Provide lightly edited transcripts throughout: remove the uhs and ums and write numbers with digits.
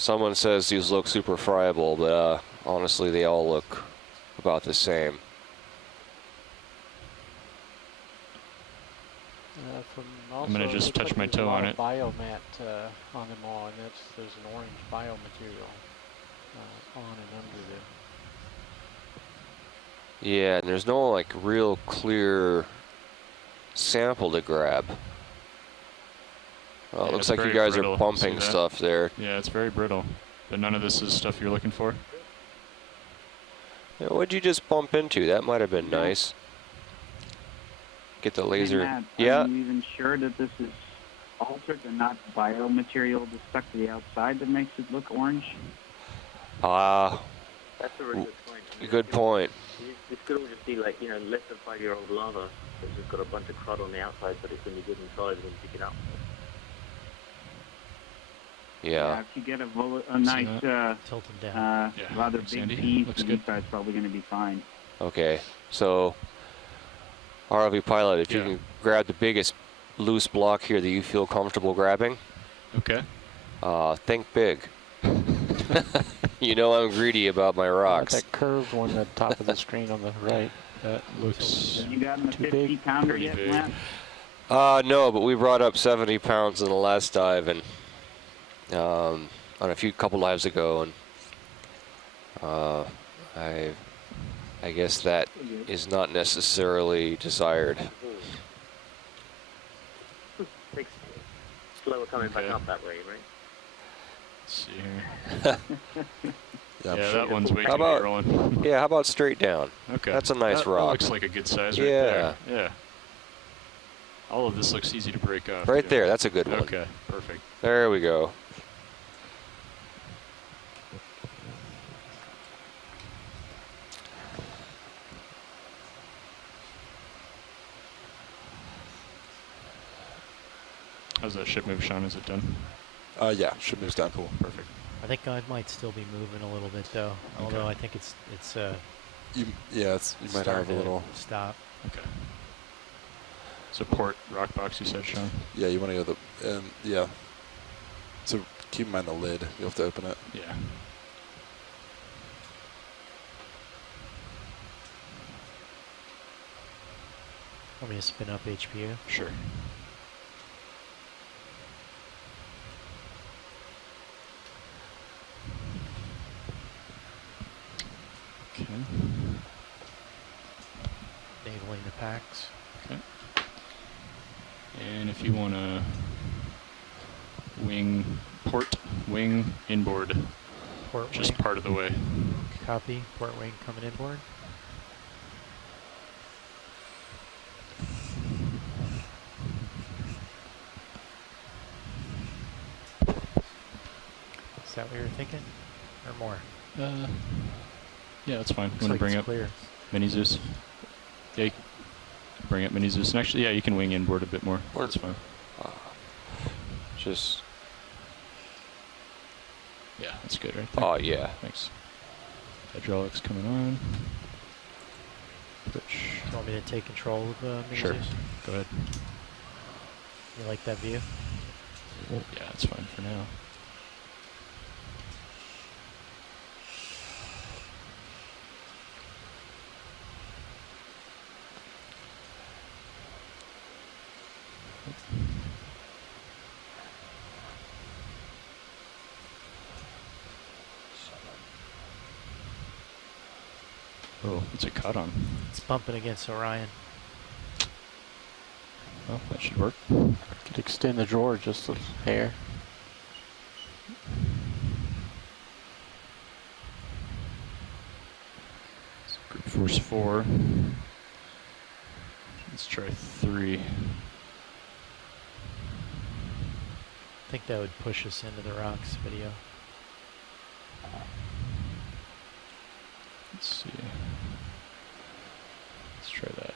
Someone says these look super friable, but honestly, they all look about the same. I'm gonna just touch my toe on it. Biomat on them all, and there's an orange biomaterial on and under them. Yeah, and there's no like real clear sample to grab. Well, Yeah, it looks it's like you very guys brittle. are bumping stuff there. Yeah, it's very brittle, but none of this is stuff you're looking for. Yeah, what'd you just bump into? That might have been nice. Get the laser. Matt, Yeah. Are you even sure that this is altered and not biomaterial that's stuck to the outside that makes it look orange? That's a really good point. I mean, good point. This could all just be like, less than 5-year-old lava that's just got a bunch of crud on the outside, but it's when you get inside and pick it up. Yeah. If you get a nice, tilted down. rather big piece, the inside's probably going to be fine. Okay, so ROV pilot, if you can grab the biggest loose block here that you feel comfortable grabbing. Okay. Think big. You know I'm greedy about my rocks. That curved one at the top of the screen on the right. That looks You got a 50-pounder yet, Matt? No, but we brought up 70 pounds in the last dive, and on a couple dives ago, and I guess that is not necessarily desired. Takes slower coming back up that way, right? Let's see here. Yeah, that one's way too big rolling. Yeah, how about straight down? Okay. That's a nice That rock. looks like a good size right there. Yeah. All of this looks easy to break off. Right there, that's a good one. Okay, perfect. There we go. How's that ship move, Sean? Is it done? Yeah, ship move's done. Cool, perfect. I think I might still be moving a little bit though, although I think it's you might have a little stop. Okay. So port rock box, you said, Sean? Yeah, you want to go yeah. So keep in mind the lid. You have to open it. Yeah. Want me to spin up HPU? Sure. Okay. Enabling the packs. Okay. And if you want to wing inboard, Port just wing. part of the way. Copy. Port wing coming inboard. Is that what you were thinking? Or more? Yeah, that's fine. Looks Want to like bring it's up clear. Mini Zeus? Yeah, you can bring up Mini Zeus. And actually, yeah, you can wing inboard a bit more. That's fine. Just. Yeah, that's good right there. Oh, yeah. Thanks. Hydraulics coming on. Switch. You want me to take control of Mini Sure. Zeus? Go ahead. You like that view? Yeah, that's fine for now. Oh, what's it cut on? It's bumping against Orion. Well, that should work. Could extend the drawer just a hair. Group force 4. Let's try 3. I think that would push us into the rocks video. Let's see. Let's try that.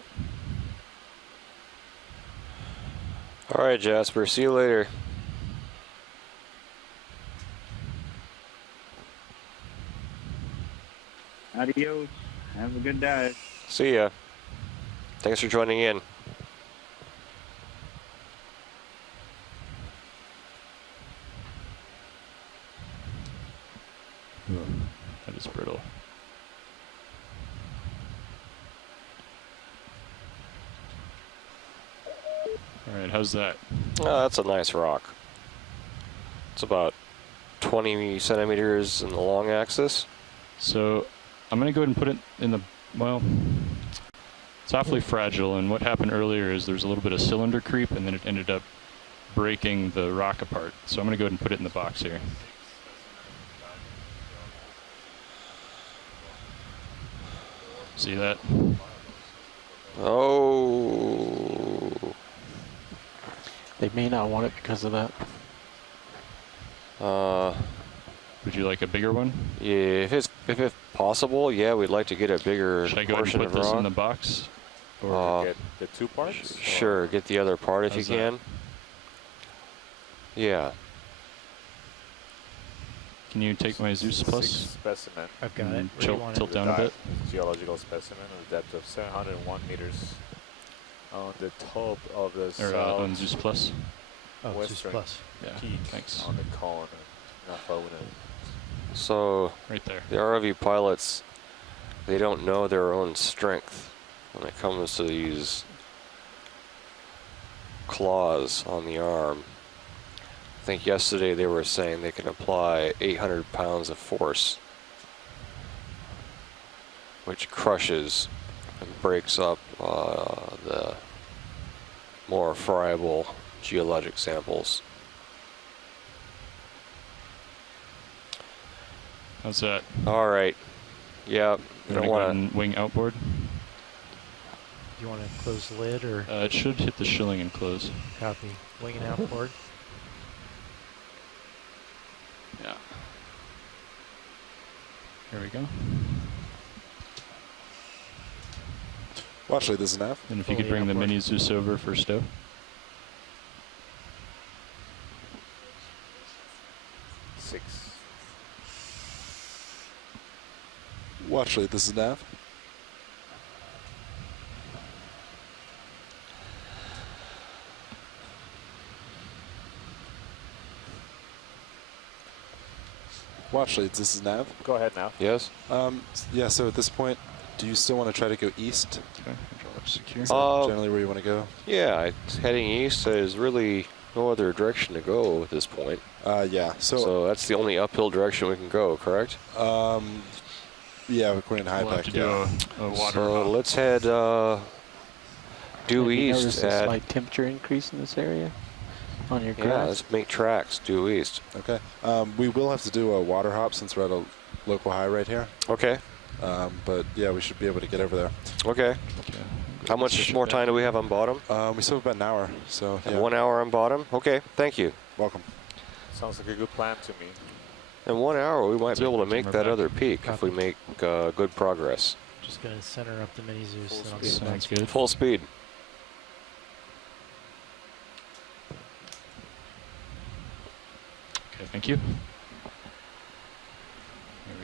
All right, Jasper. See you later. Adios. Have a good dive. See ya. Thanks for joining in. it's brittle. All right, how's that? Oh, that's a nice rock. It's about 20 centimeters in the long axis. So I'm going to go ahead and put it in the, well, it's awfully fragile, and what happened earlier is there's a little bit of cylinder creep, and then it ended up breaking the rock apart. So I'm going to go ahead and put it in the box here. See that? Oh. They may not want it because of that. Would you like a bigger one? Yeah, if it's possible, yeah, we'd like to get a bigger Should I go ahead and portion put of this rock. in the box? Or get the 2 parts? Sure, get the other part if you How's that? can. Yeah. Can you take my Zeus Plus? Specimen. I've got it. and Where do you want tilt it? down a bit? Geological specimen of a depth of 701 meters on the top of the Or on Zeus Plus? Oh, Zeus western Plus. Yeah, peak thanks. on the cone. Not far with it. So Right there. the ROV pilots, they don't know their own strength when it comes to these claws on the arm. I think yesterday they were saying they can apply 800 pounds of force, which crushes and breaks up the more friable geologic samples. How's that? All right. Yeah. You I don't want to go ahead want and wing outboard? Do you want to close the lid or It should hit the shilling and close. copy? Wing it outboard. Yeah. Here we go. Well, actually, this is nav. And if you could Fully bring the outboard. mini Zeus over for stow. Well, actually, this is nav. Well, actually, this is nav. Go ahead now. yes. Yeah, so at this point, do you still want to try to go east? Okay, hydraulic secure. Is that generally where you want to go? Yeah, it's heading east. There's really no other direction to go at this point. Yeah. So that's the only uphill direction we can go, correct? Yeah, according to We'll have Highback, to do yeah. a water So hop. let's head due Have you noticed east a at. slight temperature increase in this area on your Yeah, grass? let's make tracks due east. Okay. We will have to do a water hop since we're at a local high right here. Okay. But yeah, we should be able to get over there. Okay. Okay. How much more time do we have on bottom? We still have about an hour, so And yeah. 1 hour on bottom? Okay, thank you. Welcome. Sounds like a good plan to me. In 1 hour, we might be able to make Timber that back. other peak if we make good progress. Just going to center up the mini Zeus. Full and I'll speed. get back Sounds to you. good. Full speed. Okay, thank you. There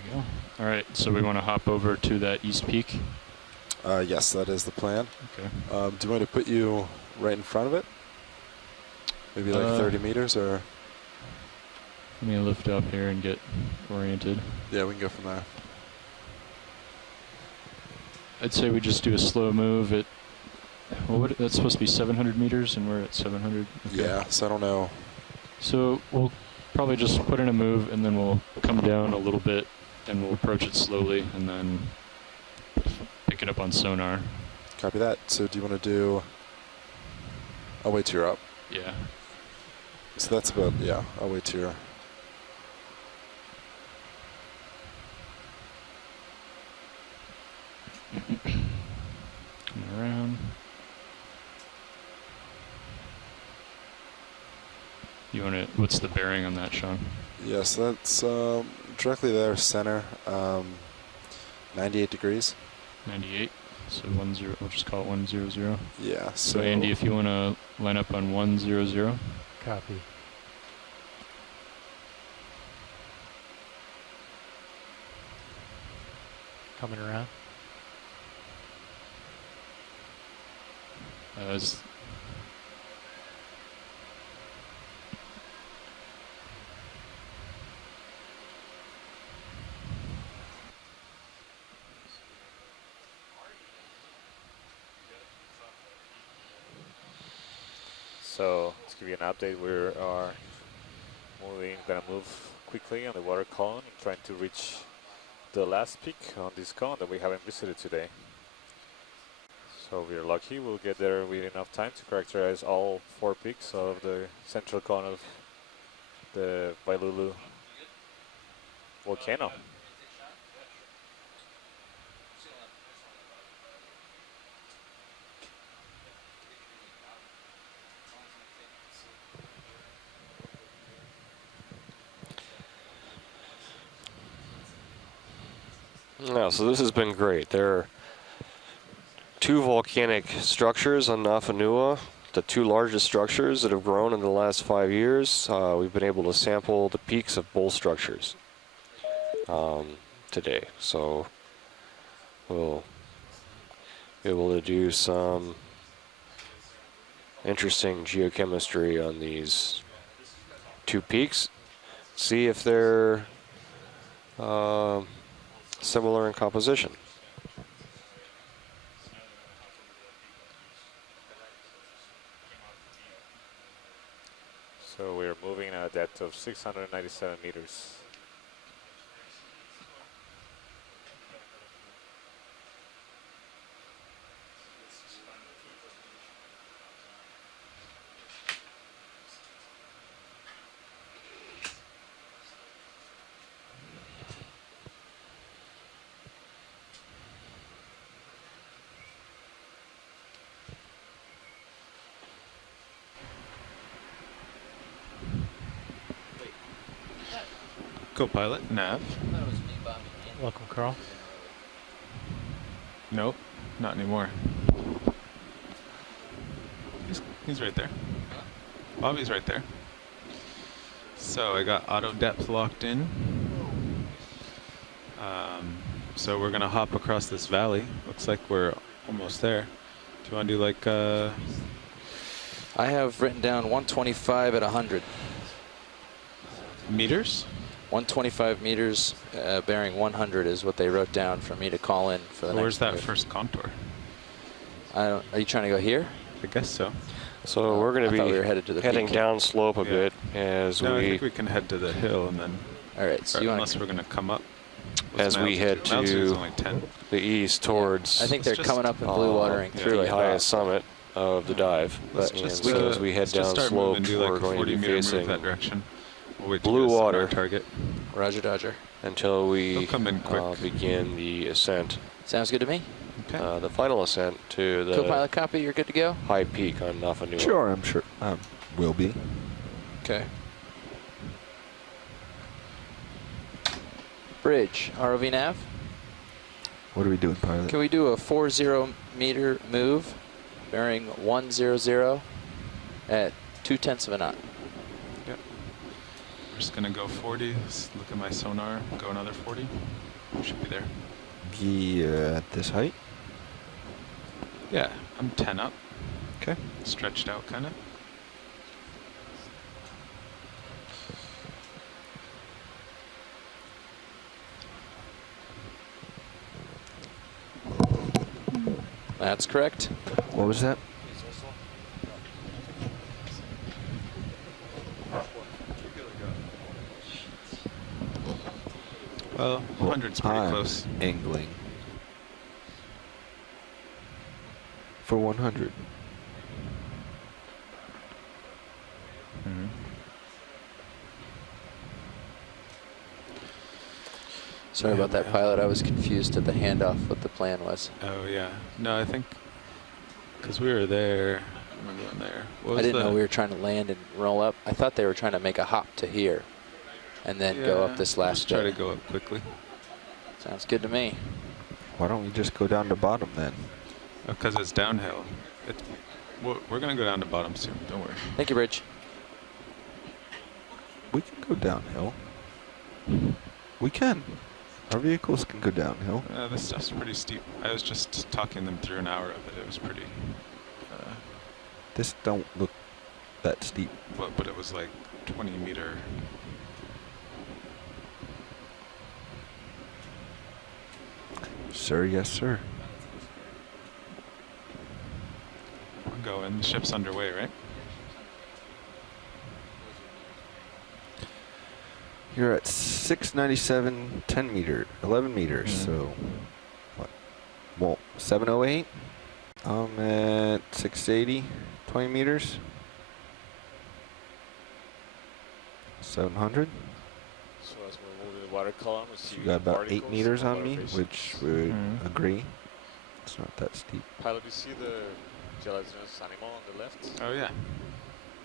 we go. All right, so we want to hop over to that east peak. Yes, that is the plan. Okay. Do you want me to put you right in front of it? Maybe like 30 meters, or Let me lift up here and get oriented. yeah, we can go from there. I'd say we just do a slow move at, well, that's supposed to be 700 meters, and we're at 700. Okay. Yeah, so I don't know. So we'll probably just put in a move, and then we'll come down a little bit, and we'll approach it slowly, and then pick it up on sonar. Copy that. So do you want to do? I'll wait till you're up. Yeah. So that's about, yeah, I'll wait till you're. Come around. You want to? What's the bearing on that, Sean? Yes, that's directly there, center, 98 degrees. 98. So 10. We'll just call it 100. Yeah. So Andy, if you want to line up on 100. Copy. Coming around. As So to give you an update, we are gonna move quickly on the water column, trying to reach the last peak on this cone that we haven't visited today. So if we're lucky, we'll get there with enough time to characterize all 4 peaks of the central cone of the Wailulu volcano. Yeah, so this has been great. There are 2 volcanic structures on Nafanua, the 2 largest structures that have grown in the last 5 years. We've been able to sample the peaks of both structures today. So we'll be able to do some interesting geochemistry on these 2 peaks, see if they're similar in composition. So we're moving at a depth of 697 meters. Co-pilot, nav. Welcome, Carl. Nope, not anymore. He's right there. Bobby's right there. So I got auto depth locked in. So we're gonna hop across this valley. Looks like we're almost there. Do you want to do like I have written down 125 at 100. meters? 125 meters, bearing 100 is what they wrote down for me to call in for the Where's that move. first contour? Are you trying to go here? I guess so. So we're going to I thought be we were headed to the heading peak. down slope a Yeah. bit as No, I we think we can head to the hill and then. All right, so you want unless we're gonna come up. as we head My altitude's to only 10. the east towards I think they're Let's coming just, up in blue water and yeah. through. the I thought. highest summit of the dive. Let's And just, so as we head let's just down start slope, moving, do like we're a going to be 40-meter move facing that direction. We'll wait till blue we get us on water. our target. Roger, Dodger. until we They'll come in quick. begin the ascent, Sounds good to me. Okay. the final ascent to the Co-pilot copy, you're good to go? high peak on Nafanua. Sure, I'm sure. Will be. Okay. Bridge, ROV nav. What are we doing, pilot? Can we do a 40 meter move bearing 100 at 2/10 of a knot? Yep. We're just gonna go 40. Let's look at my sonar. Go another 40. We should be there. Yeah, at this height? Yeah, I'm 10 up. Okay. Stretched out, kind of. That's correct. What was that? Well, 100's pretty I'm close. angling for 100. Sorry about that, pilot. I was confused at the handoff what the plan was. Oh yeah. No, I think because we were there. We're going there. What I was didn't the, know we were trying to land and roll up. I thought they were trying to make a hop to here and then go up Yeah, this let's last try to bit. go up quickly. Sounds good to me. Why don't we just go down to bottom then? Because it's downhill. We're gonna go down to bottom soon. Don't worry. Thank you, Bridge. We can go downhill. We can. Our vehicles can go downhill. This stuff's pretty steep. I was just talking them through an hour of it. It was pretty. This don't look that steep. But it was like 20-meter. Sir, yes, sir. We're going. The ship's underway, right? You're at 697, 10 meter, 11 meters. So, what? Well, 708. I'm at 680, 20 meters. 700. So as we move the water column, we see So you got about 8 particles meters from on water me, phase. which would agree. It's not that steep. Pilot, you see the gelatinous animal on the left? Oh yeah.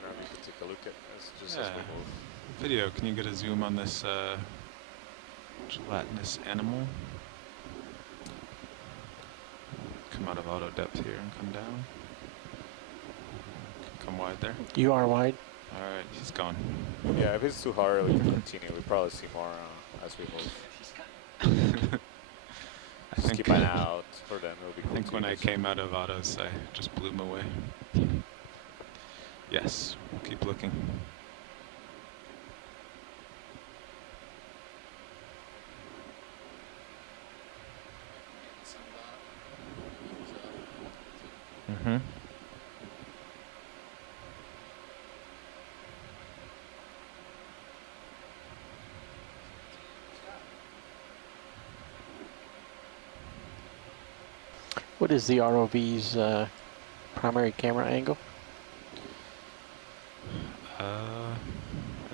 Maybe you can take a look at this just as Yeah. we move. Video, can you get a zoom on this gelatinous animal? Come out of auto depth here and come down. Come wide there. You are wide. Alright, he's gone. Yeah, if it's too hard, we can continue. We'll probably see more as we move. I Just think keep an eye out for them. It'll be cool. I think to when I use. came out of autos, I just blew him away. Yes, we'll keep looking. Mm-hmm. What is the ROV's primary camera angle? I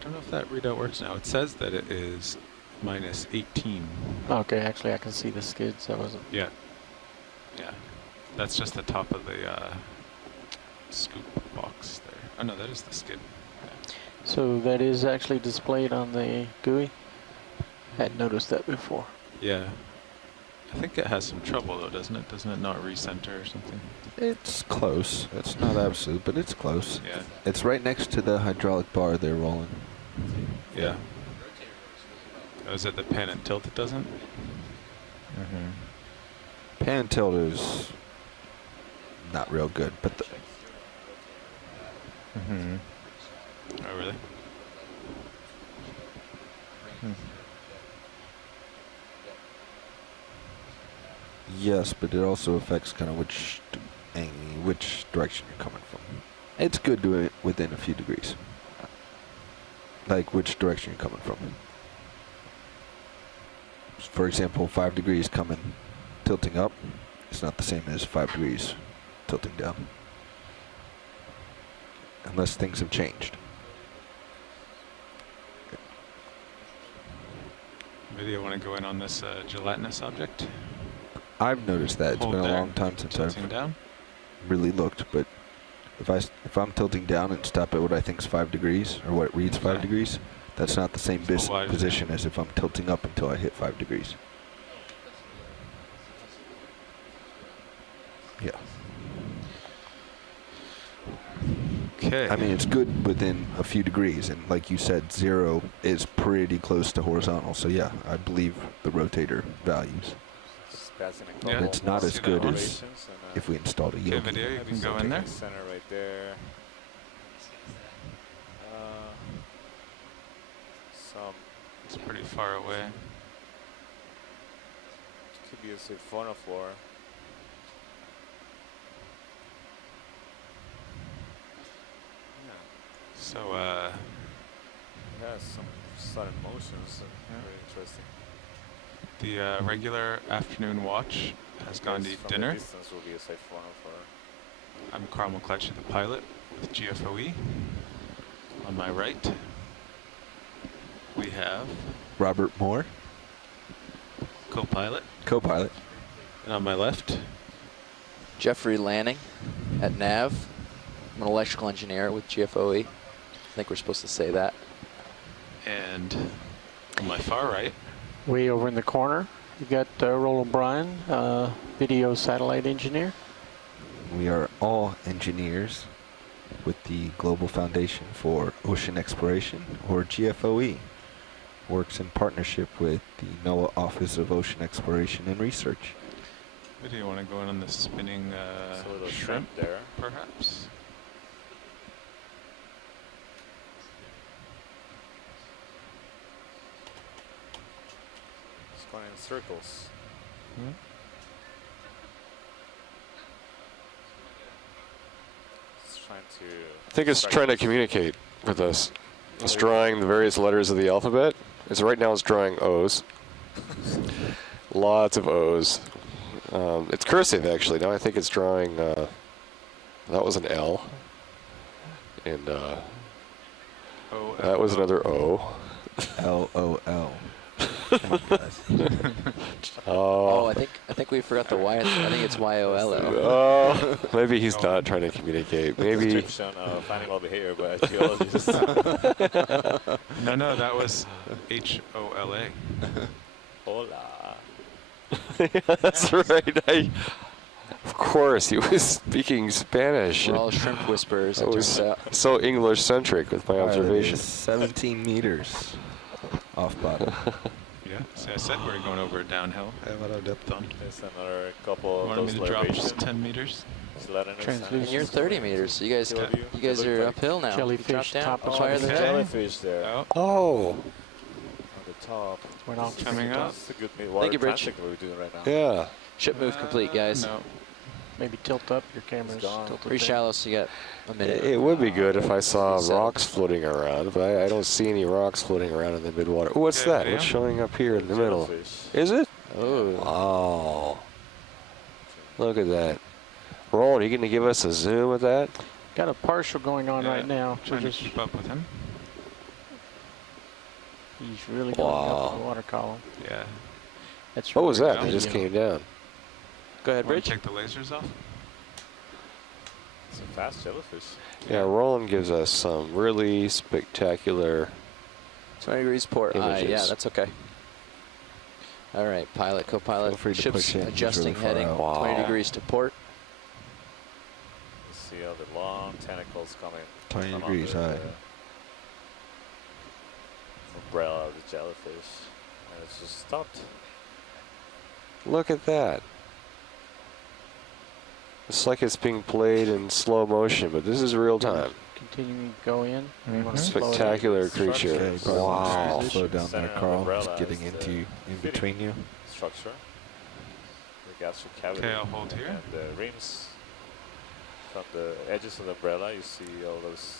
don't know if that readout works now. It says that it is minus 18. Okay, actually I can see the skids. That wasn't. Yeah. Yeah. That's just the top of the scoop box there. Oh no, that is the skid. Yeah. So that is actually displayed on the GUI? Hadn't noticed that before. Yeah. I think it has some trouble though, doesn't it? Doesn't it not recenter or something? It's close. It's not absolute, but it's close. Yeah. It's right next to the hydraulic bar they're rolling. Yeah. Oh, is it the pan and tilt it doesn't? Mm-hmm. Pan and tilt is not real good, but the Mm-hmm. Oh really? yes, but it also affects kind of which direction you're coming from. It's good to it within a few degrees. Like which direction you're coming from. For example, 5 degrees tilting up, it's not the same as 5 degrees tilting down. Unless things have changed. Maybe you want to go in on this gelatinous object? I've noticed that. It's Hold been a there, long time since tilting I've down. really looked, but if I'm tilting down and stop at what I think is 5 degrees, or what reads 5 Okay. degrees, that's not the same How wide is position as if I'm tilting up until I hit 5 degrees. Yeah. Okay. I mean, it's good within a few degrees, and like you said, 0 is pretty close to horizontal, so yeah, I believe the rotator values. Just passing a Yeah. couple It's not as more good as observations and, if we installed a Okay, Yogi. video, you maybe can go something in there. the center right there. Some It's pretty far away. could be a siphonophore. Yeah, So, it has some sudden motions. Very interesting. the regular afternoon watch has gone to Yes, eat from dinner. The distance will be a siphonophore. I'm Carl McCletchy, the pilot with GFOE. On my right, we have Robert Moore, co-pilot, co-pilot. and on my left, Jeffrey Lanning at NAV. I'm an electrical engineer with GFOE. I think we're supposed to say that. and on my far right, Way over in the corner, you got Roland Bryan, video satellite engineer. We are all engineers with the Global Foundation for Ocean Exploration, or GFOE. Works in partnership with the NOAA Office of Ocean Exploration and Research. do you want to go in on the spinning So the shrimp, there. perhaps? It's going in circles. It's trying to. I think it's trying to communicate with us. It's drawing the various letters of the alphabet It's right now it's drawing O's. Lots of O's. It's cursive actually. Now I think it's drawing. That was an L, and that was another O. LOL. Oh, I think we forgot the Y. I think it's YOLO. Oh, maybe he's not trying to communicate. Maybe. Description of animal behavior by a geologist. No, that was HOLA. Hola. That's right. Of course, he was speaking Spanish. We're all shrimp whisperers, I it was turns out. so English-centric with my observation. 17 meters off bottom. Yeah, see, I said we were going over a downhill. Done. There's another couple You of wanted those me to drop elevations. 10 meters? And you're 30 meters, so you guys are uphill now. Jellyfish You dropped down. top How of far are the they hill. down? Jellyfish there on Oh, the top. We're not Coming up. That's a good water you, Bridge. transit we're doing right now. yeah. Ship move complete, guys. No. maybe tilt up your camera's gone. tilted Pretty down. shallow, so you got a minute. It would be good if I saw Settle. rocks floating around, but I don't see any rocks floating around in the midwater. Oh, what's Okay, that? video. What's showing up here in the middle? Jellyfish. Is it? Oh, Oh, look at that. Roland, are you going to give us a zoom of that? Got a partial going on right now. We're Trying to just, keep up with him. he's really going Wow. up the water column. Yeah. That's What was really that? It just medium. came down. go ahead, Want Bridge. to take the lasers off? It's a fast jellyfish. Yeah, Roland gives us some really spectacular. 20 degrees port. Yeah, Images. that's okay. All right, pilot, co-pilot. Feel free to Ship's push in. He's adjusting really far heading. out. Wow. 20 degrees to port. You see all the long tentacles coming 20 from degrees under high. the umbrella of the jellyfish. And it's just stopped. Look at that. It's like it's being played in slow motion, but this is real time. Continuing to go in. We Mhm. wanna slow it down. Spectacular creature. Okay, probably Wow. just slow down Center there, of Carl. umbrella Just getting is into in fitting. between you. Structure. The gastric cavity. Okay, I'll hold here. And the rims from the edges of the umbrella, you see all those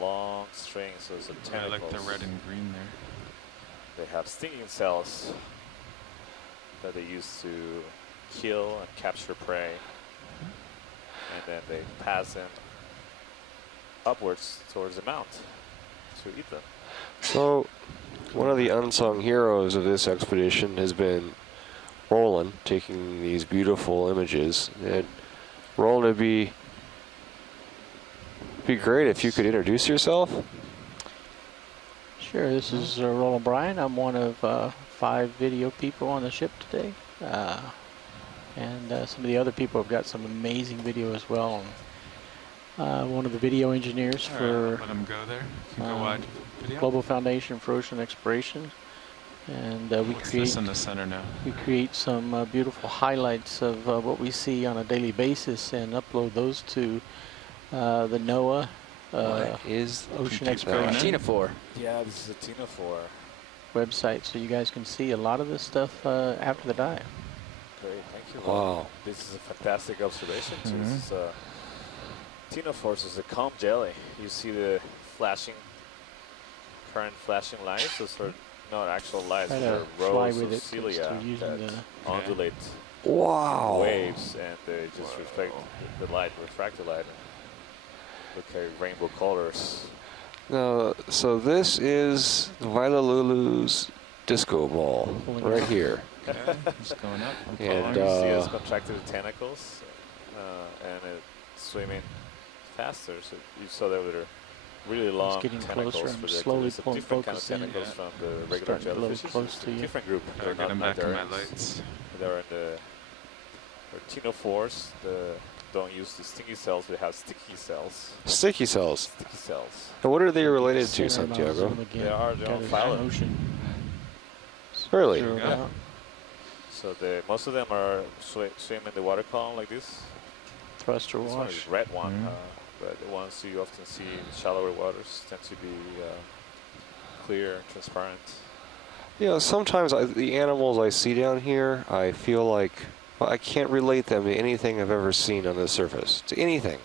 long strings, those are I tentacles. like the red and green there. They have stinging cells that they use to kill and capture prey. And then they pass them upwards towards the mount to eat them. So, one of the unsung heroes of this expedition has been Roland, taking these beautiful images. And Roland, it'd be great if you could introduce yourself. Sure, this is Roland Bryan. I'm one of 5 video people on the ship today. And some of the other people have got some amazing video as well. One of the video engineers All right, for let him go there. You can go wide. Video. Global Foundation for Ocean Exploration. And we What's this create in the center now? some beautiful highlights of what we see on a daily basis and upload those to the NOAA What is Ocean keep Exploration going in. Tina 4. Yeah, this is a Tina 4. website, so you guys can see a lot of this stuff after the dive. Great, thank you. Wow. This is a fantastic observation too. Mhm. This is Tina Force is a calm jelly. You see the current flashing lights. Those are not actual lights. Try They're to fly rows with of it 'cause cilia we're using that the undulate Wow. waves, and they just reflect the light, refract the light, and look at rainbow colors. Now, so this is Vailululu's disco ball right here. Okay, just going up. I'm And, following. You see it's Uh, contracted tentacles, and it's swimming faster. So you saw that with her really long getting tentacles. closer. I'm for the slowly it's a pulling different kind of focus in. tentacles Yeah. from the regular Starting to get a little jellyfishes. close It's to a you. different group. Better They're get him not back in my Mandarins. lights. They're in the Tino 4s. Don't use the stingy cells. They have sticky cells. Sticky cells. Sticky cells. And what are they related to, Center mouse Santiago? zoom again. They are their Got own it phyla. in motion. Really? Zeroed Yeah. out. So most of them are swim in the water column like this. Thruster This one wash. is red one, Mhm. but the ones you often see in shallower waters tend to be clear, transparent. You know, sometimes the animals I see down here, I feel like I can't relate them to anything I've ever seen on the surface. To anything.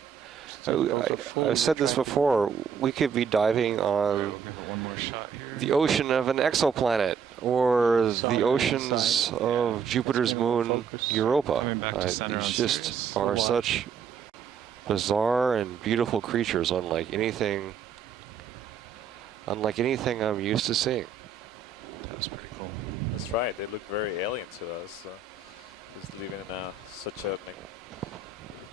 I've said this before. We could be diving on We'll give it one more shot here. the ocean of an exoplanet or Sorry, the oceans inside. of Jupiter's minimal moon, focus. Europa. Coming back to center on These just Sirius. are We'll watch. such bizarre and beautiful creatures, unlike anything I'm used to seeing. That was pretty cool. That's right. They look very alien to us. Just living in such a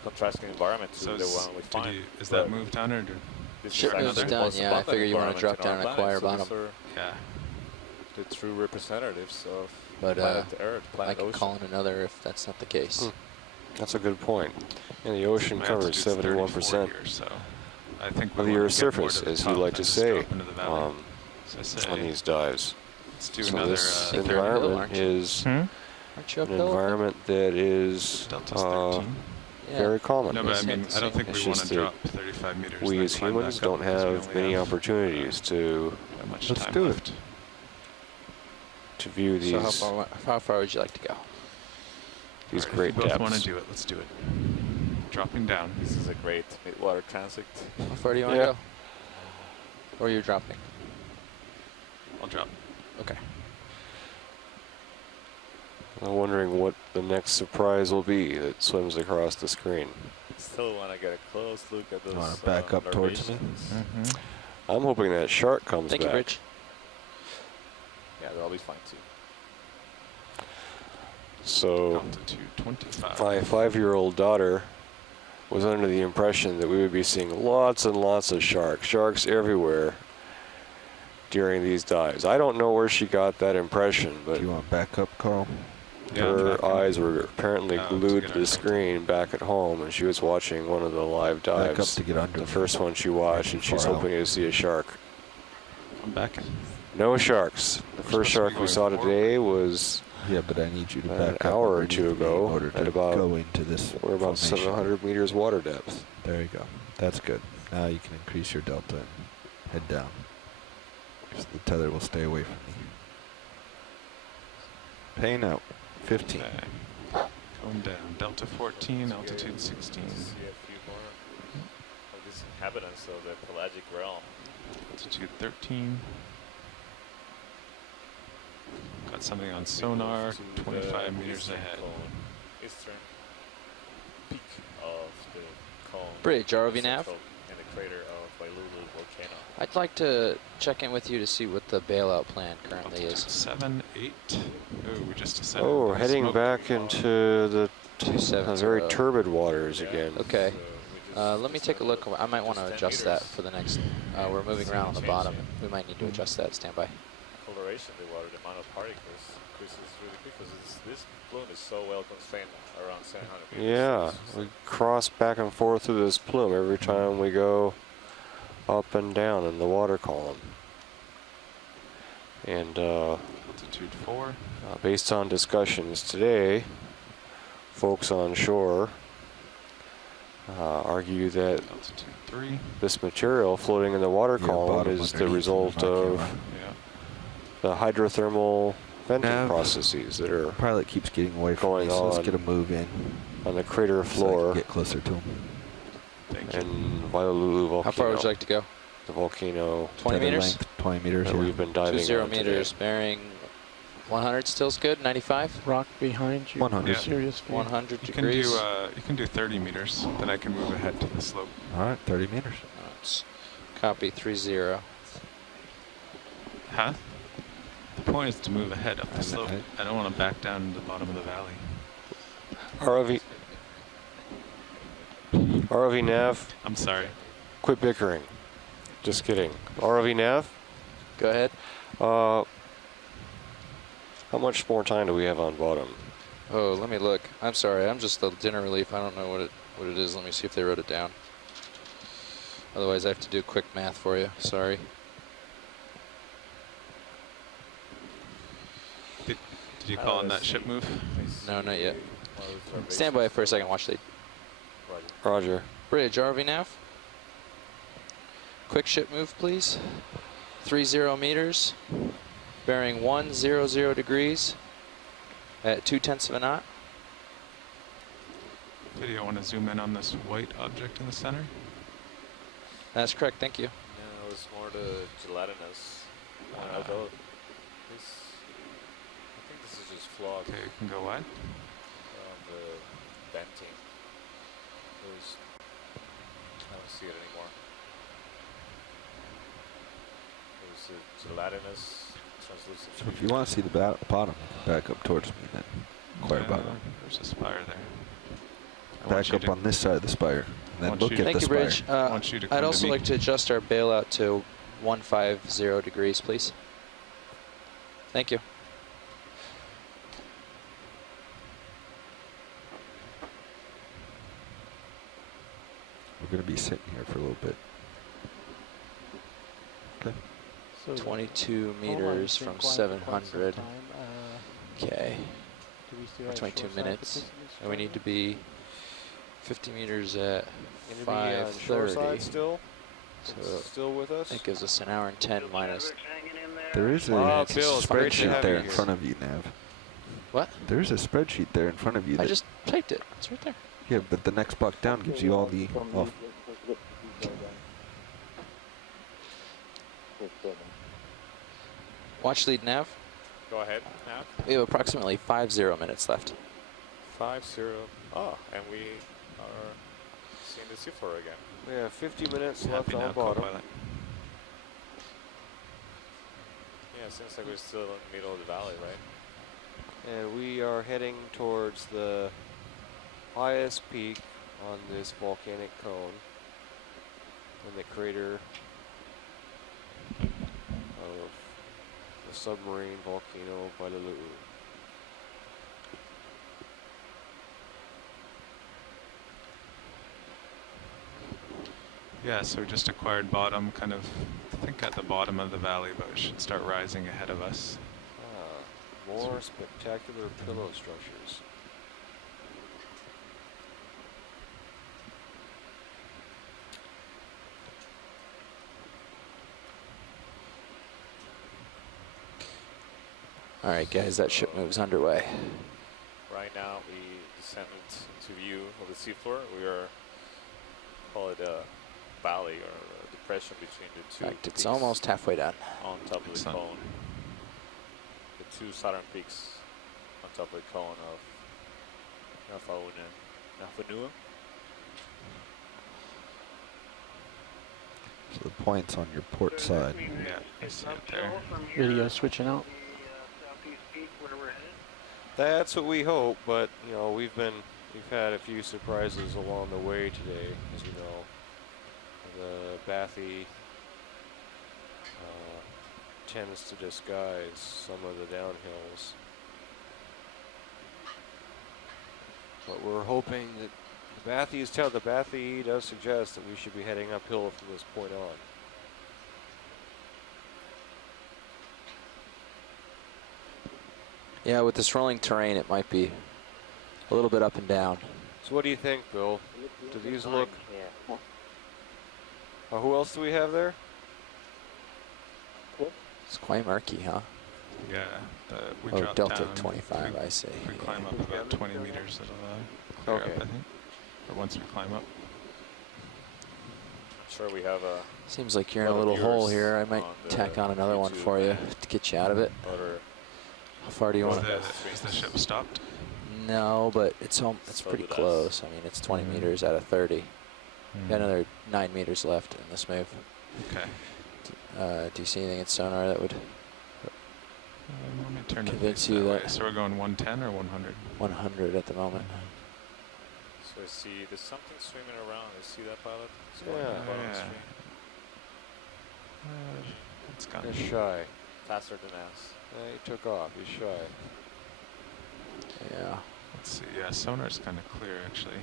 contrasting environment to So the one we find. is that moved done or did This Ship is move's actually the done, most yeah. I abundant figure you want to environment drop in down our and acquire planet, so bottom. these are yeah? the true representatives of But planet Earth, I planet can ocean. call in another if that's not the case. Hmm. That's a good point. And the ocean My altitude's covers 71% 34 here, so I think we of the wanna Earth's get more surface, to the as you top like to and just say, drop into the valley. So I say, on these dives. let's do So another this 30 environment aren't you? is Hmm? Aren't you an uphill? environment that is Delta's 13. Yeah. very common. No, but I It's mean, I don't think It's we want just to that drop 35 meters. we then as climb humans back up don't because we have only many have, opportunities to that much Let's time do it. left. view So these how far would you like to go? these Alright, great if we both want to depths. do it, let's do it. Dropping down. This is a great midwater transit. How far do you want to Yeah. go? Or you're dropping? I'll drop. Okay. I'm wondering what the next surprise will be that swims across the screen. Still want to get a close look at those. Wanna back up towards me? larvaceans. I'm hoping that shark comes Thank you, back. Rich. Yeah, that'll be fine too. So Altitude 25. my 5-year-old daughter was under the impression that we would be seeing lots and lots of sharks everywhere during these dives. I don't know where she got that impression, but Do you want back up, Carl? Yeah, her back up. eyes were apparently To glued get to the under. screen back at home, and she was watching one of the live Back up dives. to get under. The first one she watched, and she was Far out. hoping to see a shark. I'm back in. No sharks. The We're first supposed shark to be we going saw forward. today was Yeah, but I need you to An back up hour or underneath two me ago in order at to about- go into this we're about formation. 700 meters water depth. There you go. That's good. Now you can increase your delta and head down. So the tether will stay away from me. Paying out. 15. Okay. Going down. Delta 14, altitude 16. See a few more of these inhabitants of the pelagic realm. Altitude 13. Got something on sonar, To the 25 meters eastern ahead. cone, eastern peak of the cone. Bridge, ROV nav. central in the crater of Wailulu volcano. I'd like to check in with you to see what the bailout plan currently Altitude is. 7, 8. Oh, we just descended. Oh, we're the heading smoke. back into the 270. very turbid waters Yeah, again. Okay. so we Let me take a look. I might want to just 10 adjust that meters. for the next. We're moving around on the bottom. We might need to adjust that. Stand by. coloration of the water, the amount of particles increases really quick because this plume is so well constrained around 700 meters. Yeah, So we cross back and forth through this plume every time we go up and down in the water column. And Altitude 4. based on discussions today, folks on shore argue that Altitude 3. this material floating in the water Yeah, column bottom is the underneath result the volcano. of Yeah. the hydrothermal venting Nav. processes that are Pilot keeps getting away from Going me, so on let's get a move in on the crater so I floor can get closer to him. Thank you. in Wailulu volcano. How far would you like to go? The volcano 20 Tether meters? length, 20 meters. that Yeah. we've been diving 20 on today. meters, bearing 100 still's good. 95, Rock behind you. 100. Yeah. Serious view. 100 You can degrees. do 30 meters. Then I can move ahead to the slope. All right, 30 meters. Let's copy 30. Huh? The point is to move ahead up the I- slope. I don't want to back down to the bottom of the valley. ROV nav, I'm sorry. quit bickering. Just kidding. ROV nav, Go ahead. how much more time do we have on bottom? Oh, let me look. I'm sorry. I'm just the dinner relief. I don't know what it is. Let me see if they wrote it down. Otherwise, I have to do quick math for you. Sorry. Did you call on that ship move? No, not yet. one of those Stand by for a second. Watch the Roger. Roger. bridge. RV nav. Quick ship move, please. 30 meters. Bearing 100 degrees. At 0.2 of a knot. Do you want to zoom in on this white object in the center? That's correct. Thank you. No, it was more the gelatinous. Although this, I think this is just flawed. Okay, you can go wide. The venting. I don't see it anymore. There's a gelatinous translucent. So if you want to see the bottom, back up towards me then. Quite Yeah, bottom. there's a spire there. I want Back you up to- on this side of the spire. And then want look you at to- Thank the you, spire. Bridge. I want you to come I'd to also me. like to adjust our bailout to 150 degrees, please. Thank you. We're going to be sitting here for a little bit. Okay. So 22 hold on, meters it's been from quiet for quite some 700. time. Okay. Do we still have 22 shoreside minutes. participants And we need to joining? be 50 meters at Gonna be on 5:30. shoreside still? So Still with us? that gives us an hour and 10 minus. There is a Wow, Bill, it's great to spreadsheet have there you in here. front of you, Nav. What? There's a spreadsheet there in front of you. I That, just typed it. It's right there. yeah, but the next block down gives you all the off. Watch lead nav. Go ahead now. We have approximately 50 minutes left. 5-0. Oh, and we are seeing the seafloor again. We have 50 minutes left Happy on now, the bottom. co-pilot. Yeah, it seems like we're still in the middle of the valley, right? And we are heading towards the highest peak on this volcanic cone in the crater of the submarine volcano Balulu. Yeah, so we just acquired bottom, kind of, I think at the bottom of the valley, but it should start rising ahead of us. More spectacular pillow structures. All right, guys, that ship moves underway. Right now, we descended to view of the seafloor. We are, call it a valley or a depression between the two. In fact, it's peaks almost halfway done. on top of the Excellent. cone. The two southern peaks on top of the cone of Nafanua. So the point's on your port side. Yeah, I see it there. Video switching out. That's what we hope, but you know we've had a few surprises along the way today, as you know. The bathy tends to disguise some of the downhills, but we're hoping that the bathy does suggest that we should be heading uphill from this point on. Yeah, with this rolling terrain, it might be a little bit up and down. So what do you think, Bill? Do these look? Yeah. Who else do we have there? It's quite murky, huh? Yeah, we Oh, dropped Delta down. 25, If I see. we climb up about 20 meters, it'll clear Okay. up, I think. Or once we climb up. I'm sure we have a Seems like you're in a lot of little hole viewers here. I might on the tack on another one YouTube for you and to get you out of it. other. How far do you want to? Is the ship stopped? No, but it's it's So pretty did us. close. I mean, it's 20 Mhm. meters out of 30. Mm. Got another 9 meters left in this move. Okay. Do you see anything in sonar that would Let me turn it convince that you way. that So we're going 110 or 100? 100 at the moment? So I see there's something swimming around. You see that, pilot? It's Yeah. going on the bottom of the Yeah. stream. It's gone. He's shy. Faster than us. He took off. He's shy. Yeah. Let's see. Yeah, sonar's kind of clear actually.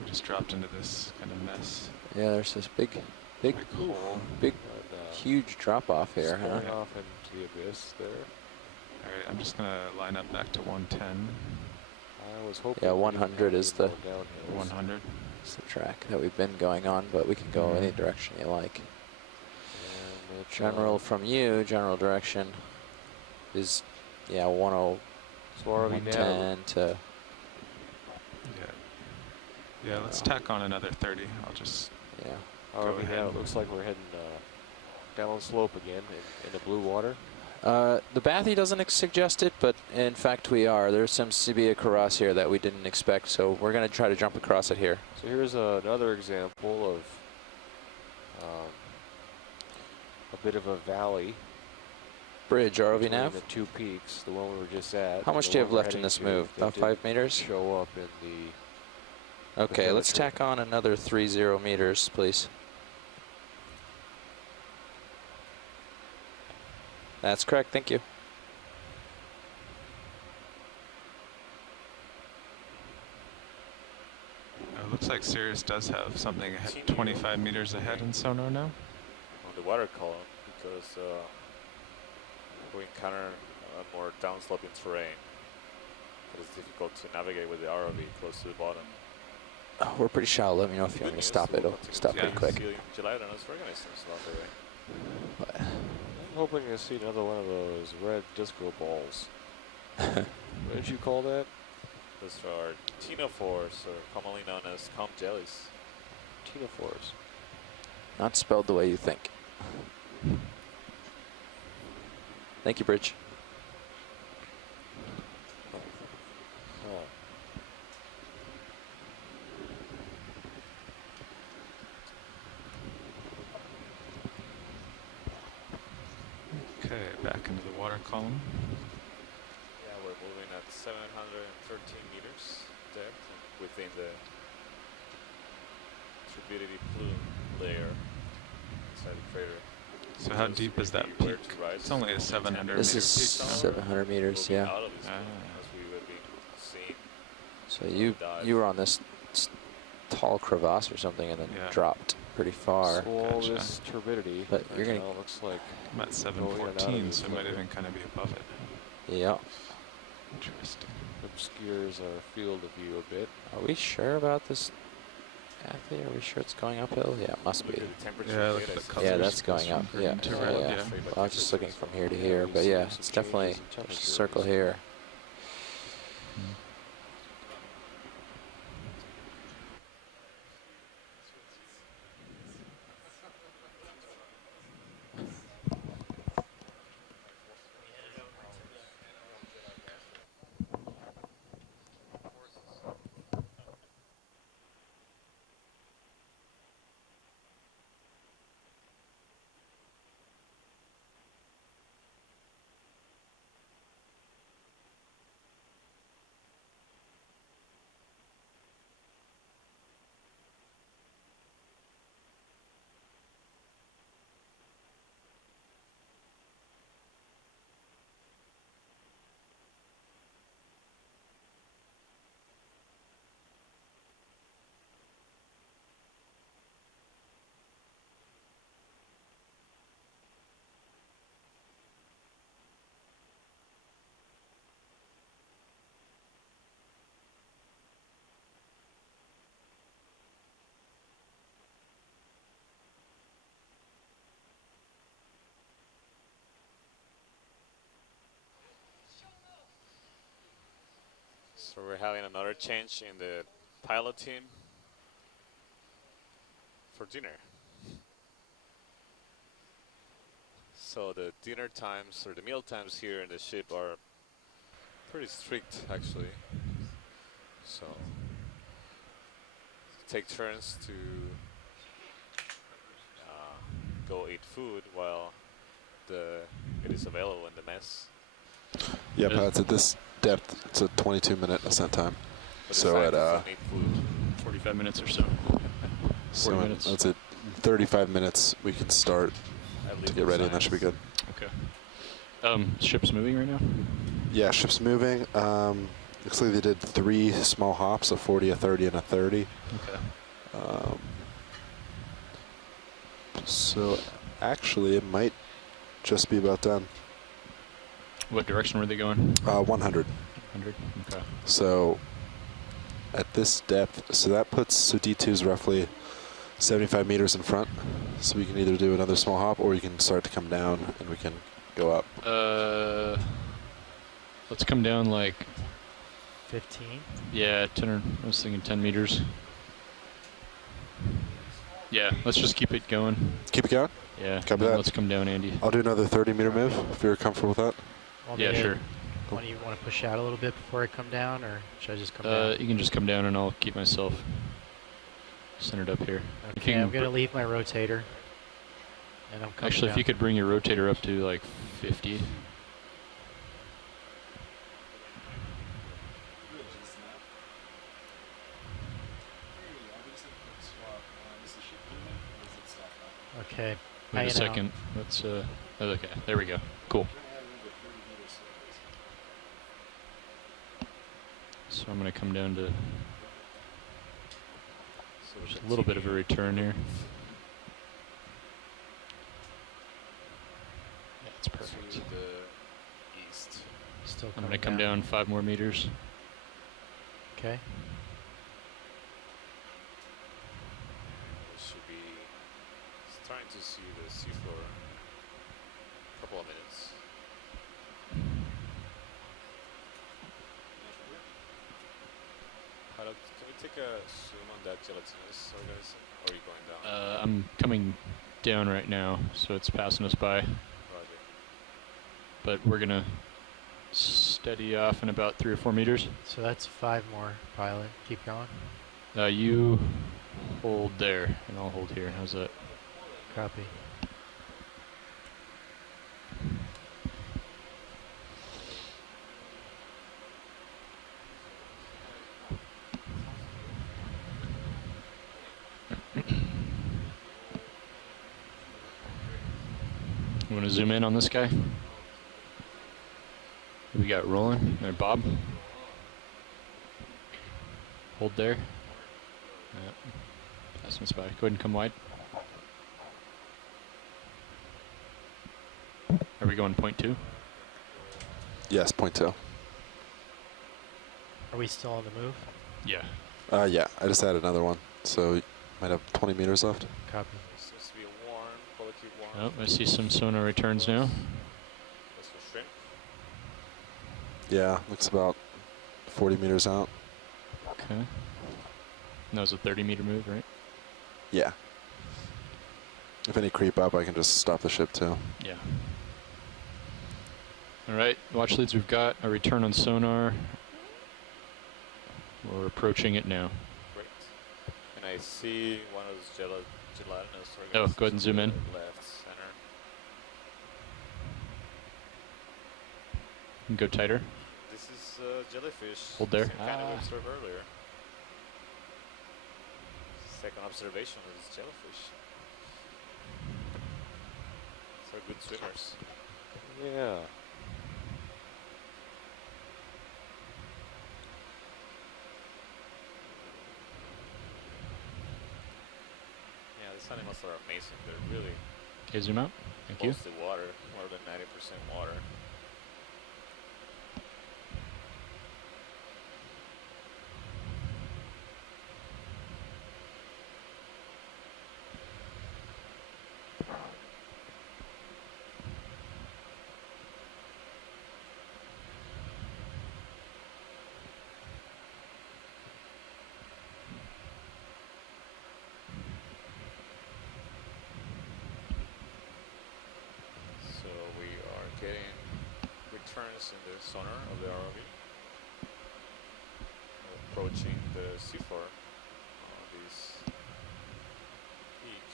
We just dropped into this kind of mess. Yeah, there's this big, Big hole. big, But, huge drop off here, huh? going off into the abyss there. All right, I'm just gonna line up back to 110. I was hoping. Yeah, we didn't 100 have is any the- more downhills. 100. It's the track that we've been going on, but we can go any direction you like. And it's, General from you, general direction is, yeah, 10, So are we now? 110 to, Yeah. Yeah, let's tack on another 30. I'll just yeah. ROV nav, it looks like we're heading down slope again in the blue water. The bathy doesn't suggest it, but in fact we are. There's some Sibia Karas here that we didn't expect, so we're going to try to jump across it here. So here's another example of a bit of a valley. Bridge, ROV between nav. the two peaks, the one we were just at. How much do you have left in this move? About 5 meters? Show up in the... Okay, let's tack on another 30 meters, please. That's correct, thank you. It looks like Sirius does have something 25 meters ahead in sonar now. On the water column, because we encounter more downsloping terrain. It is difficult to navigate with the ROV close to the bottom. Oh, we're pretty shallow. Let me know if you want me to stop it. It'll stop pretty quick. I'm hoping to see another one of those red disco balls. What did you call that? Those are ctenophores, or commonly known as comb jellies. Ctenophores. Not spelled the way you think. Thank you, Bridge. Okay, back into the water column. Yeah, we're moving at 713 meters depth within the turbidity plume layer inside the crater. So how deep is that peak? It's only a 700 meter peak. This is 700 meters, yeah. So you were on this tall crevasse or something and then dropped pretty far. So all this turbidity, but you're gonna looks like I'm at 714, so it might even kind of be above it. Yeah. Interesting. Obscures our field of view a bit. Are we sure about this? Athlete? Are we sure it's going uphill? Yeah, it must be. Yeah, look at the colors. Yeah, that's going up. Yeah. To Yeah, red, yeah. yeah. Well, I was just looking from here to here, but yeah, it's definitely there's a circle here. So we're having another change in the pilot team for dinner. So the dinner times, or the meal times here in the ship are pretty strict actually. So take turns to go eat food while it is available in the mess. Yeah, Pat, at this depth, it's a 22-minute ascent time. So at 45 minutes or so. 40 minutes. That's it. 35 minutes. We can start to get ready, and that should be good. Okay. Ship's moving right now. Yeah, ship's moving. Looks like they did 3 small hops, a 40, a 30, and a 30. Okay. So actually, it might just be about done. What direction were they going? 100. 100. Okay. So at this depth, so that puts D2's roughly 75 meters in front. So we can either do another small hop, or you can start to come down, and we can go up. Let's come down like 15. Yeah, 10 or I was thinking 10 meters. Yeah, let's just keep it going. Keep it going? Yeah, Copy that. let's come down, Andy. I'll do another 30-meter move if you're comfortable with that. Yeah, sure. Want to push out a little bit before I come down, or should I just come down? You can just come down and I'll keep myself centered up here. Okay, I'm going to leave my rotator. And I'm coming Actually, down. if you could bring your rotator up to like 50. Okay. Wait a second. Let's okay, there we go. Cool. So I'm going to come down to just a little bit of a return here. Yeah, it's perfect. To the east. Still I'm going to come down 5 more meters. Okay. We should be starting to see the seafloor. A couple of minutes. Can we take a zoom on that gelatinous organism? Or are you going down? I'm coming down right now, so it's passing us by. Roger. But we're going to steady off in about 3 or 4 meters. So that's 5 more, pilot. Keep going. You hold there, and I'll hold here. How's that? Copy. You want to zoom in on this guy? Who we got rolling? There, Bob. Hold there. Yep. Passing us by. Go ahead and come wide. Are we going point 2? Yes, point 2. Are we still on the move? Yeah. Yeah, I just added another one, so you might have 20 meters left. Copy. Seems to be warm, quality warm. Oh, I see some sonar returns now. That's for shrimp. Yeah, looks about 40 meters out. Okay. And that was a 30-meter move, right? Yeah. If any creep up, I can just stop the ship too. Yeah. All right, watch leads, we've got a return on sonar. We're approaching it now. Great. And I see one of those gelatinous organisms. Oh, go ahead and zoom in. Left, center. You can go tighter. This is jellyfish. Hold there. Same kind of observed earlier. Second observation of this jellyfish. They're good swimmers. Yeah. Yeah, these animals are amazing. They're really Okay, zoom out. Thank you. mostly water, more than 90% water. So we are getting returns in the sonar of the ROV. Approaching the seafloor on this peak.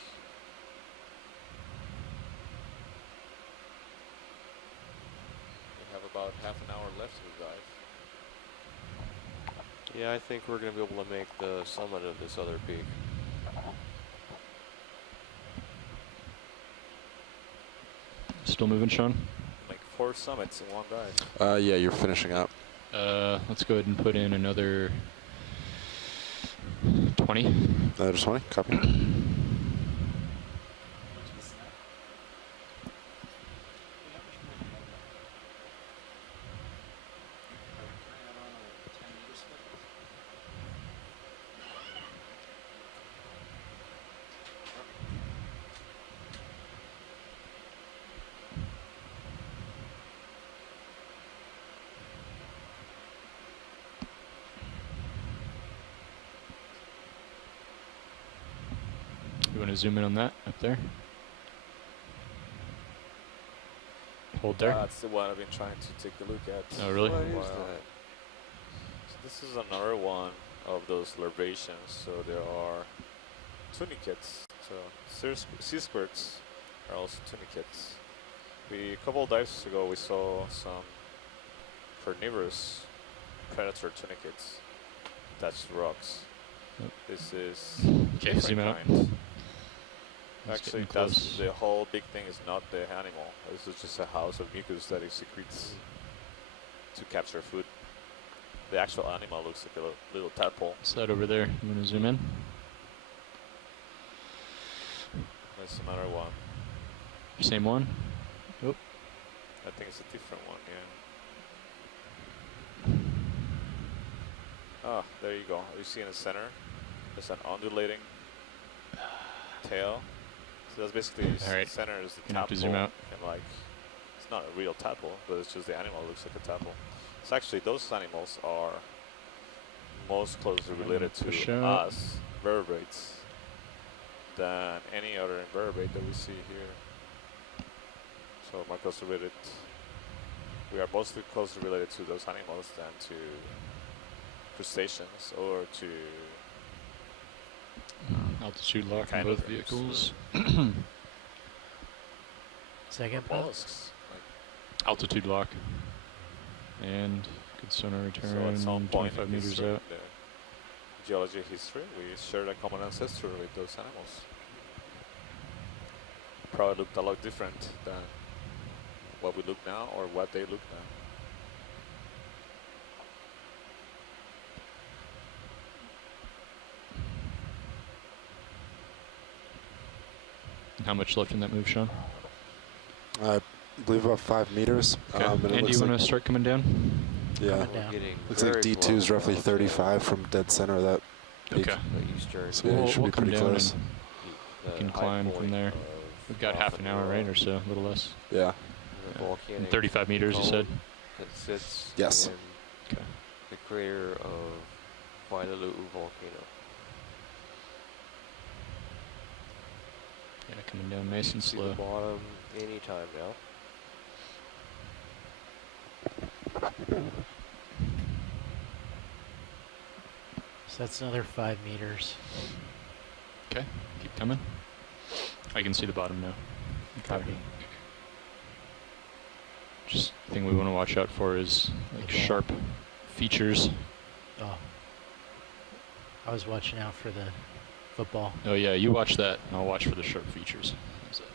We have about half an hour left to the dive. Yeah, I think we're going to be able to make the summit of this other peak. Still moving, Sean? Like 4 summits in one dive. Yeah, you're finishing up. Let's go ahead and put in another 20. Another 20, copy. You want to zoom in on that up there? Hold there. That's the one I've been trying to take a look at. Oh, really? What is Wow. that? So this is another one of those larvations. So there are tunicates. So sea squirts are also tunicates. A couple of dives ago we saw some carnivorous predator tunicates attached to rocks. Yep. This is Okay, zoom out. kind. It's Actually, getting that's close. the whole big thing is not the animal. This is just a house of mucus that it secretes to capture food. The actual animal looks like a little tadpole. What's that over there? You want to zoom in? That's another one. Same one? Oh, I think it's a different one, yeah. Ah, there you go. You see in the center, there's an undulating tail. So that's basically All right. center is the Gonna have to tadpole. zoom out. And like, it's not a real tadpole, but it's just the animal looks like a tadpole. So actually, those animals are most closely related push to out. us, vertebrates, than any other invertebrate that we see here. So more closely related. We are mostly closely related to those animals than to crustaceans or to altitude lock on kind both of vehicles. Second path. mollusks. Like, Altitude lock. And good sonar so at return, some point 25 in meters history, out. the geology history, we shared a common ancestor with those animals. Probably looked a lot different than what we look now or what they look now. How much left in that move, Sean? I believe about 5 meters. Okay. And it And do looks you want like, to start coming down? yeah, Coming down. Getting looks like very D2 is close roughly now to 35 from dead center of that peak. Okay. the eastern So yeah, you should we'll be come pretty down close. and the we can high climb from point there. of We've got half an hour, right, or so, a little less. Yeah. the And volcanic 35 meters, you cone said? that sits Yes. in Okay. the crater of Wailaluu volcano. Yeah, coming down nice and See slow. the bottom anytime now. So that's another 5 meters. Okay, keep coming. I can see the bottom now. Okay. Copy. Just thing we want to watch out for is like Okay. sharp features. Oh. I was watching out for the football. Oh yeah, you watch that, and I'll watch for the sharp features. How's that?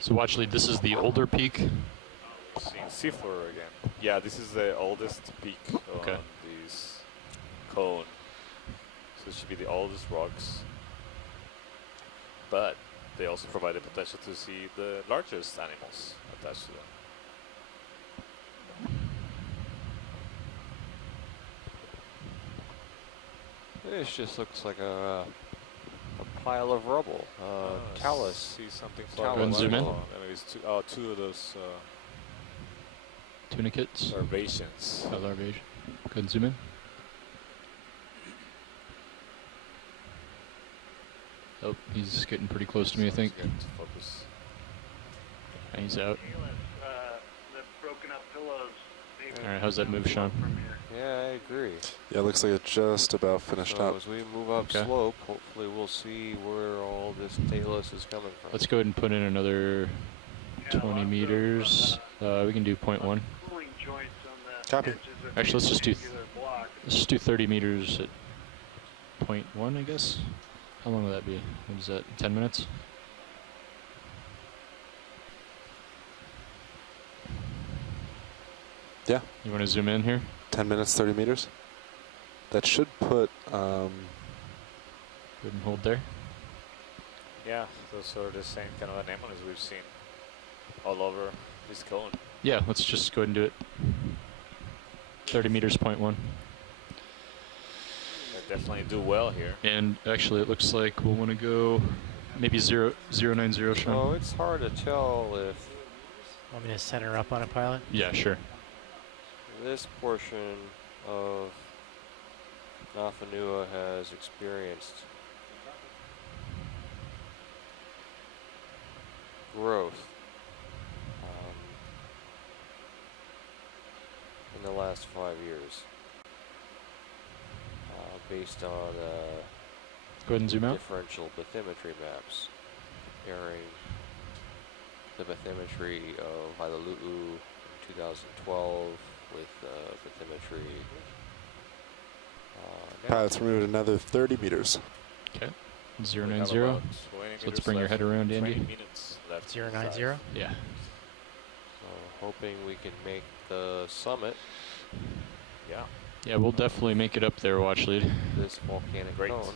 So watch lead, this is the older peak. Seeing seafloor again. Yeah, this is the oldest peak Okay. on this cone. So it should be the oldest rocks. But they also provide the potential to see the largest animals attached to them. This just looks like a pile of rubble. Talus. See something Go ahead flying and zoom in. along. And there's two of those Tunicates. larvations. Oh, larvation. Go ahead and zoom in. Oh, he's getting pretty close to me, I think. Get to focus. And he's out. The broken up pillows. All right, how's that move, Sean? Yeah, I agree. Yeah, it looks like it's just about finished So up. as we move up Okay. slope, hopefully we'll see where all this talus is coming from. Let's go ahead and put in another 20 meters. We can do 0.1. Cooling joints on the Copy. edges of Actually, let's each just do particular block. let's just do 30 meters at 0.1, I guess. How long will that be? What is that? 10 minutes? Yeah, You want to zoom in here? 10 minutes, 30 meters. That should put, Go ahead and hold there. Yeah, those are the same kind of anemones we've seen all over this cone. Yeah, let's just go ahead and do it. 30 meters, 0.1. They definitely do well here. And actually, it looks like we'll want to go maybe 0.090, Sean. Oh, it's hard to tell if Want me to center up on a pilot? Yeah, sure. this portion of Nafanua has experienced growth in the last 5 years, based on Go ahead and zoom out. differential bathymetry maps, comparing the bathymetry of Hailu'u in 2012 with bathymetry. Pilots removed another 30 meters. Okay. We 090. have So about 20 let's meters bring your left, head around, 20 Andy. minutes left. 090. Yeah. So hoping we can make the summit, Yeah. Yeah, we'll definitely make it up there, watch lead. this volcanic Great. cone.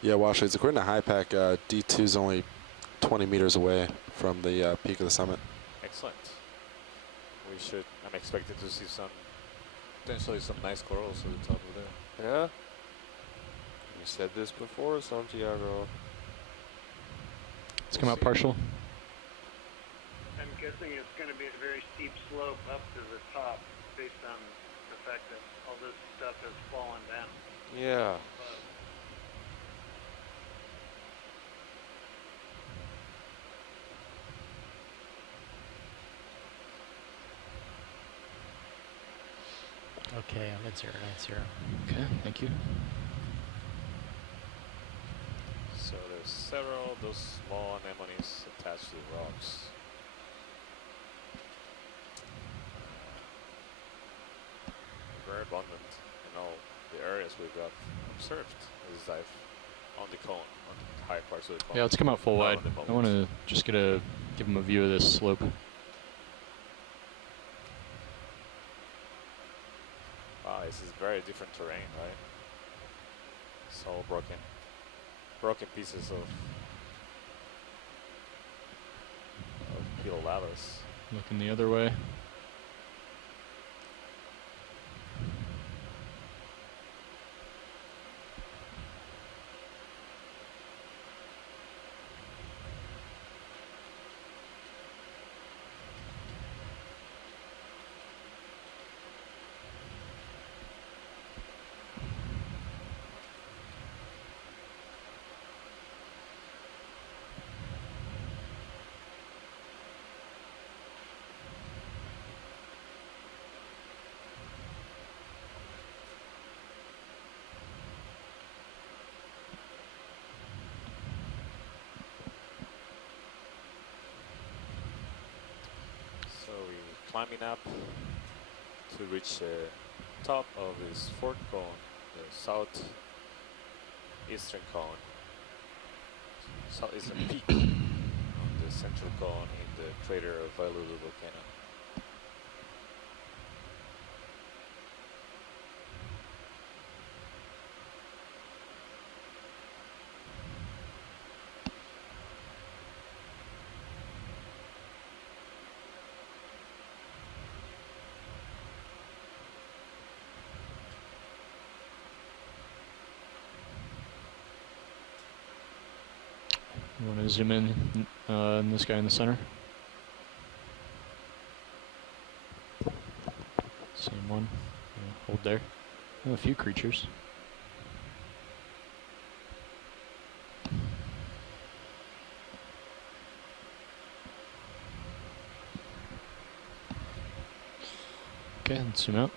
Yeah, watch leads. According to HiPAC, D2 is only 20 meters away from the peak of the summit. Excellent. We should. I'm expecting to see some, potentially some nice corals at the top of there. Yeah? You said this before, Santiago. Let's come out partial. I'm guessing it's going to be a very steep slope up to the top based on the fact that all this stuff has fallen down. Yeah. Okay, I'm at 090. Okay, thank you. So there's several of those small anemones attached to the rocks. Very abundant in all the areas we've got observed this dive on the cone, on the high parts of the cone. Yeah, let's come out full Not wide. on the I want bubbles. to just give them a view of this slope. Wow, this is very different terrain, right? It's all broken pieces of peel lavas. Looking the other way. So we're climbing up to reach the top of this fourth cone, the southeastern cone, southeastern peak on the central cone in the crater of Hailu'u volcano. You want to zoom in on this guy in the center? Same one. Yeah, hold there. A few creatures. Okay, let's zoom out.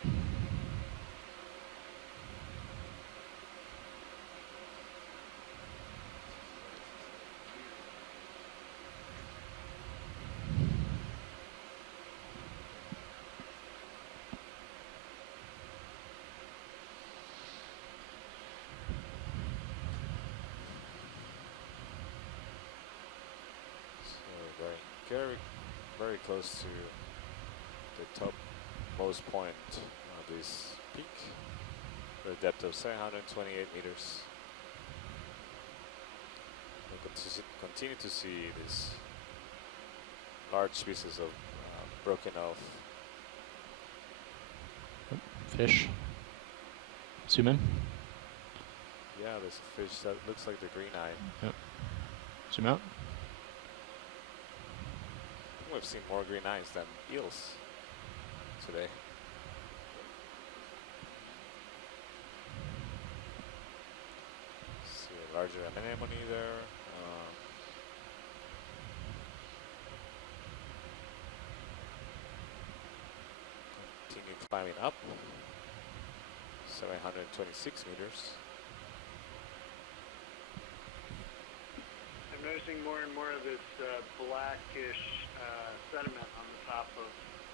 Very close to the topmost point of this peak, with a depth of 728 meters. We continue to see these large pieces of broken off. Fish. Zoom in. Yeah, there's a fish that looks like the green eye. Yep. Zoom out. We've seen more green eyes than eels today. larger anemone there. Continue climbing up. 726 meters. I'm noticing more and more of this blackish sediment on the top of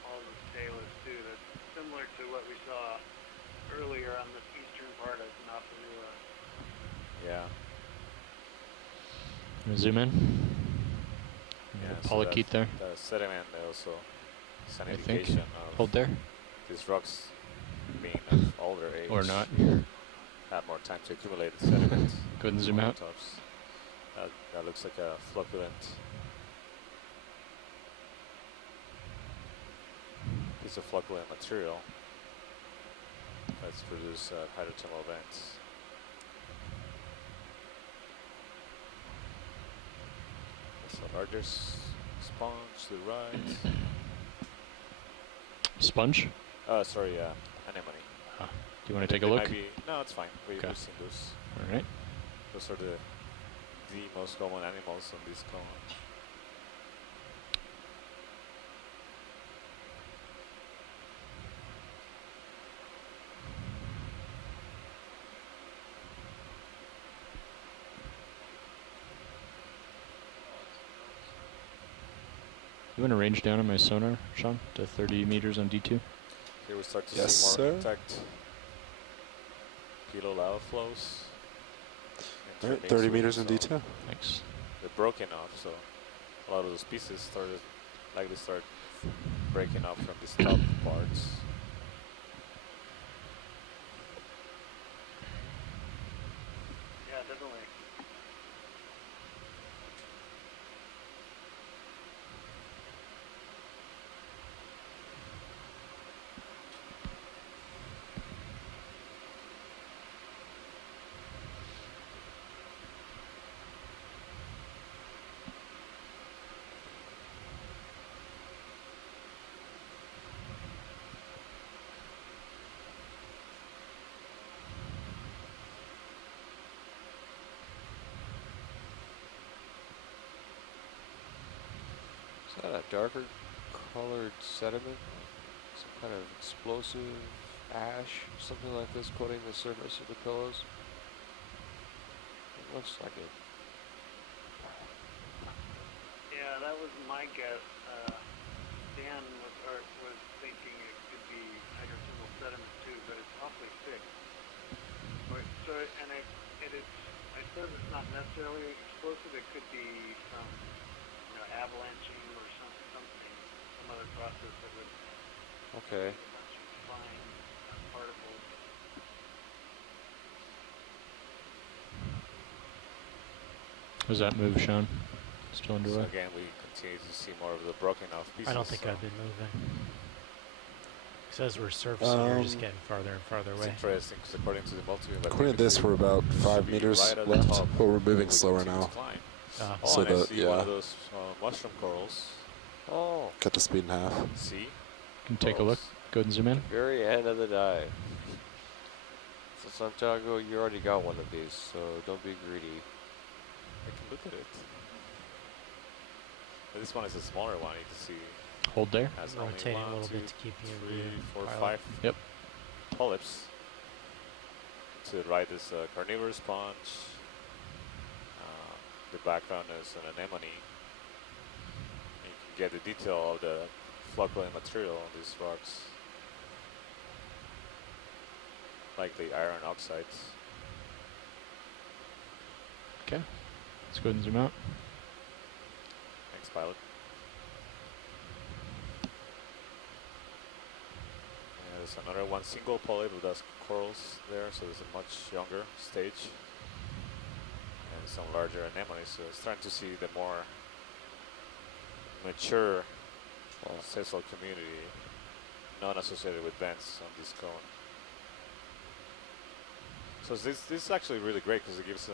all the tailors too. That's similar to what we saw earlier on the eastern part of Napalua. Yeah. Zoom in. Yeah, Polychaete there. The sediment also is an I think. indication of Hold there. these rocks being of older age. Or not. Have more time to accumulate the sediment. Go ahead and zoom out. Tops. That looks like a flocculent piece of flocculent material that's produced at hydrothermal vents. That's a larger sponge to the right. Sponge? Sorry, anemone. Do you want to take a look? No, it's fine. We've Okay. seen those. All right. Those are the most common animals on this cone. You want to range down on my sonar, Sean, to 30 meters on D2? Here we start to Yes, see more sir. contact. Kilo lava flows. All right, intermixed 30 with meters in some- D2. Thanks. They're broken off, so a lot of those pieces start breaking off from these top parts. Yeah, definitely. Is that a darker colored sediment? Some kind of explosive ash, something like this coating the surface of the pillows? It looks like it. Yeah, that was my guess. Dan was thinking it could be hydrothermal sediment too, but it's awfully thick. So, and I suppose it's not necessarily explosive. It could be from avalanching or some other process that would Okay. make a bunch of fine particles. Was that move, Sean? Still So underway? again, we continue to see more of the broken off pieces. I don't think so I've been moving. Because as we're surfacing, we're just getting farther and farther it's away. interesting because according to the multi-beam, According to this, we're about 5 meters right at the left, top. but we're moving We slower continue now. to climb. Uh, Oh, So and I the- see one yeah. of those mushroom corals. Oh, Cut the speed in half. See? Can take a look. Go ahead and zoom in. very end of the dive. So Santiago, you already got one of these, so don't be greedy. I can look at it. But this one is a smaller one. You can see Hold there. has only rotating a 1, little 2, bit to keep you in 3, view. 4, Pilot. 5 Yep. polyps. To the right is a carnivorous sponge. The background is an anemone. You can get the detail of the flocculent material on these rocks, like the iron oxides. Okay. Let's go ahead and zoom out. Thanks, pilot. And there's another one single polyp with those corals there, so there's a much younger stage. And some larger anemones, so it's starting to see the more mature sessile community, not associated with vents on this cone. So this is actually really great because it gives us an